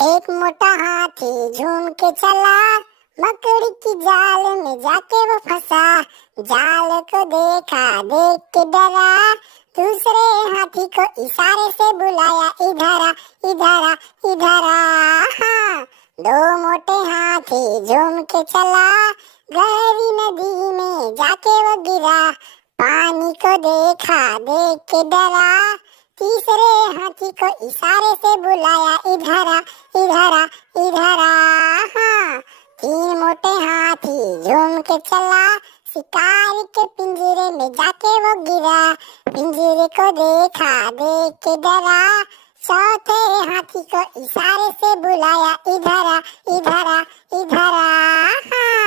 एक मोटा हाथी झूम के चला, मकड़ी की जाल में जाके वो फंसा। जाल को देखा, देख के डरा, दूसरे हाथी को इशारे से बुलाया, इधर आ, इधर आ, इधर आ। हाँ, दो मोटे हाथी झूम के चला, गहरी नदी में जाके वो गिरा। पानी को देखा, देख के डरा, तीसरे हाथी को इशारे से बुलाया, इधर आ, इधर आ, इधर आ। हाँ, तीन मोटे हाथी झूम के चला, शिकारी के पिंजरे में जाके वो गिरा। पिंजरे को देखा, देख के डरा, चौथे हाथी को इशारे से बुलाया, इधर आ, इधर आ, इधर आ। हाँ।